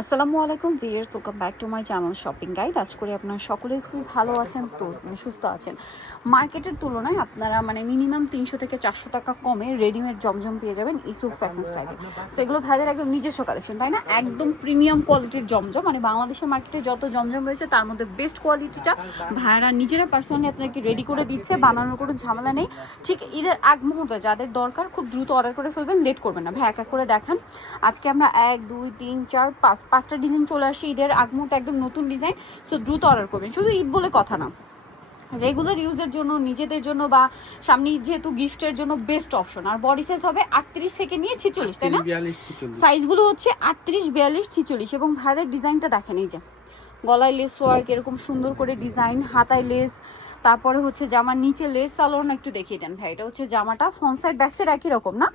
আসসালামু আলাইকুম viewers welcome back to my channel shopping guide আজ করে আপনারা সকলেই খুব ভালো আছেন তো মানে সুস্থ আছেন। মার্কেটের তুলনায় আপনারা মানে মিনিমাম তিনশো থেকে চারশো টাকা কমে রেডিমেড জমজম পেয়ে যাবেন ইসুফ ফ্যাশন স্টাইলে সেগুলো ভাইদের একদম নিজস্ব কালেকশন তাই না? একদম প্রিমিয়াম কোয়ালিটির জমজম মানে বাংলাদেশের মার্কেটে যত জমজম রয়েছে, তার মধ্যে বেস্ট কোয়ালিটিটা ভাইয়ারা নিজেরা পার্সোনালি আপনাকে রেডি করে দিচ্ছে, বানানোর কোনো ঝামেলা নেই। ঠিক ঈদের আগ মুহূর্তে যাদের দরকার, খুব দ্রুত অর্ডার করে ফেলবেন লেট করবেন না। ভাই, এক এক করে দেখান। আজকে আমরা এক, দুই, তিন, চার, পাঁচ পাঁচটা ডিজাইন চলে আসি ঈদের আগ মুহূর্তে একদম নতুন ডিজাইন সো দ্রুত অর্ডার করবেন। শুধু ঈদ বলে কথা না রেগুলার ইউজের জন্য নিজেদের জন্য বা সামনে যেহেতু গিফটের জন্য বেস্ট অপশন আর বডি সাইজ হবে আটত্রিশ থেকে নিয়ে ছেচল্লিশ তাই না? সাইজগুলো হচ্ছে আটত্রিশ বিয়াল্লিশ ছিচল্লিশ এবং ভাইদের ডিজাইনটা দেখেন এই যে গলায় লেস ওয়ার্ক এরকম সুন্দর করে ডিজাইন হাতায় লেস তারপরে হচ্ছে জামার নিচে লেস সালোয়ার একটু দেখিয়ে দেন ভাই এটা হচ্ছে জামাটা ফ্রন্ট সাইড ব্যাক সাইড একই রকম না?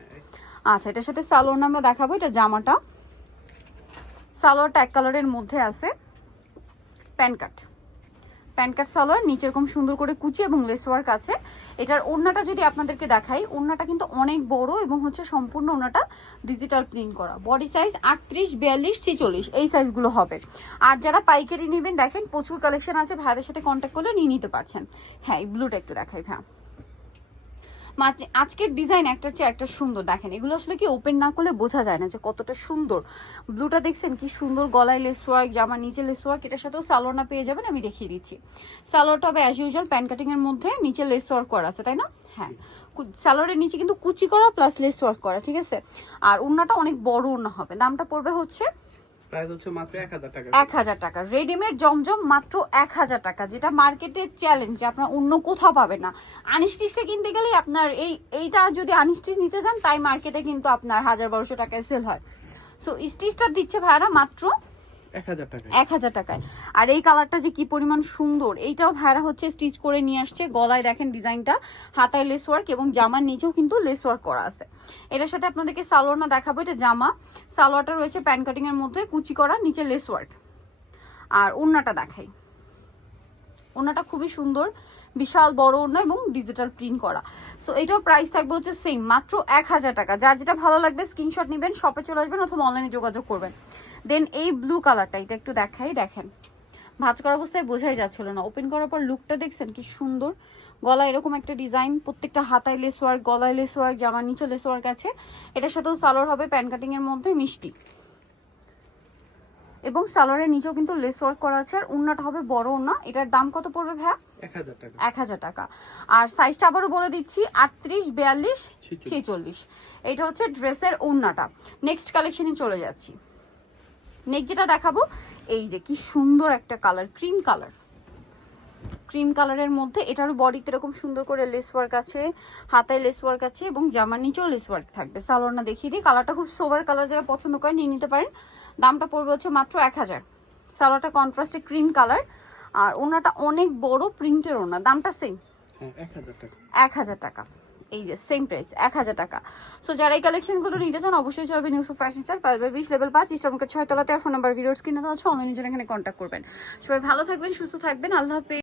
আচ্ছা এটার সাথে সালোয়ার আমরা দেখাবো এটা জামাটা। সালোয়ারটা এক কালারের মধ্যে আছে pan cut. Pan cut salwar, নিচে এরকম সুন্দর করে কুচি এবং লেস ওয়ার্ক আছে। এটার ওড়নাটা যদি আপনাদেরকে দেখাই, ওড়নাটা কিন্তু অনেক বড় এবং হচ্ছে সম্পূর্ণ ওড়নাটা ডিজিটাল প্রিন্ট করা। বডি সাইজ আটত্রিশ, বিয়াল্লিশ, ছিচল্লিশ, এই সাইজগুলো হবে। আর যারা পাইকারি নেবেন, দেখেন প্রচুর কালেকশন আছে, ভাইদের সাথে কন্ট্যাক্ট করলে নিয়ে নিতে পারছেন। হ্যাঁ এই ব্লুটা একটু দেখাই হ্যাঁ আজকের ডিজাইন একটার চেয়ে একটা সুন্দর। দেখেন, এগুলো আসলে কি ওপেন না করলে বোঝা যায় না যে কতটা সুন্দর। ব্লুটা দেখছেন, কি সুন্দর গলায় লেস ওয়ার্ক জামা নিচে লেস ওয়ার্ক এটার সাথেও সালোয়ারটা পেয়ে যাবেন, আমি দেখিয়ে দিচ্ছি। সালোয়ারটা হবে অ্যাজ ইউজুয়াল প্যান কাটিং এর মধ্যে নিচে লেস ওয়ার্ক করা আছে, তাই না? হ্যাঁ। সালোয়ারের নিচে কিন্তু কুচি করা প্লাস লেস ওয়ার্ক করা, ঠিক আছে? আর ওড়নাটা অনেক বড় ওড়না হবে। দামটা পড়বে হচ্ছে টাকা। রেডিমেড জমজম মাত্র এক হাজার টাকা, যেটা চ্যালেঞ্জ আপনার অন্য কোথাও না। কিনতে আপনার এই, এইটা যদি নিতে তাই মার্কেটে কিন্তু আপনার টাকায় সেল হয়। সো স্টিচটা দিচ্ছে ভাইরা মাত্র এক হাজার টাকায়। আর এই কালারটা যে কি পরিমাণ সুন্দর, এইটাও ভাইরা হচ্ছে স্টিচ করে নিয়ে আসছে। গলায় দেখেন ডিজাইনটা, হাতায় লেস ওয়ার্ক এবং জামার নিচেও কিন্তু লেস ওয়ার্ক করা আছে। এটার সাথে আপনাদেরকে সালোয়ার না দেখাবো, এটা জামা। সালোয়ারটা রয়েছে প্যান কাটিং এর মধ্যে, কুচি করা, নিচে লেস ওয়ার্ক আর ওড়নাটা দেখাই। ওড়নাটা খুবই সুন্দর, বিশাল, বড় ওড়না এবং ডিজিটাল প্রিন্ট করা। সো এটাও প্রাইস থাকবে হচ্ছে সেম মাত্র এক হাজার টাকা। যার যেটা ভালো লাগবে স্ক্রিনশট নেবেন শপে চলে আসবেন অথবা অনলাইনে যোগাযোগ করবেন। দেন এই ব্লু কালারটা এটা একটু দেখাই, দেখেন। ভাঁজ করা অবস্থায় বোঝাই যাচ্ছিল না। ওপেন করার পর লুকটা দেখছেন, কি সুন্দর। গলায় এরকম একটা ডিজাইন প্রত্যেকটা হাতায় লেস ওয়ার্ক গলায় লেস ওয়ার্ক জামার নিচে লেস ওয়ার্ক আছে। এটার সাথেও সালোয়ার হবে প্যান কাটিং এর মধ্যে, মিষ্টি। এবং সালোয়ারের নিচেও কিন্তু লেস ওয়ার্ক করা আছে। আর উন্নাটা হবে বড় উন্না এটার দাম কত পড়বে ভাইয়া? এক হাজার টাকা। আর সাইজটা আবারও বলে দিচ্ছি আটত্রিশ বিয়াল্লিশ ছিচল্লিশ। ছেচল্লিশ। এটা হচ্ছে ড্রেসের উন্নাটা নেক্সট কালেকশনে চলে যাচ্ছি। নেক্সট যেটা দেখাবো এই যে কি সুন্দর একটা কালার ক্রিম কালার ক্রিম কালারের মধ্যে এটারও বডিতে এরকম সুন্দর করে লেস ওয়ার্ক আছে হাতায় লেস ওয়ার্ক আছে এবং জামার নিচেও লেস ওয়ার্ক থাকবে। সালোয়ারটা দেখিয়ে দিই কালারটা খুব সোবার কালার যারা পছন্দ করে নিয়ে নিতে পারেন। দামটা পড়বে হচ্ছে মাত্র এক হাজার। সালোয়ারটা কন্ট্রাস্টে ক্রিম কালার আর ওনাটা অনেক বড় প্রিন্টের ওনা দামটা সেম হ্যাঁ এক হাজার টাকা। এই যে সেম প্রাইস এক হাজার টাকা। সো যারা এই কালেকশনগুলো নিতে চান অবশ্যই চলবে নিউজ ফ্যাশন চার পাঁচ বাই বিশ লেভেল পাঁচ ইস্টামকে ছয় তলাতে। আর ফোন নাম্বার ভিডিওস কিনে দেওয়া আছে অনলাইনে জন্য এখানে কন্ট্যাক্ট করবেন। সবাই ভালো থাকবেন সুস্থ থাকবেন আল্লাহ হাফেজ।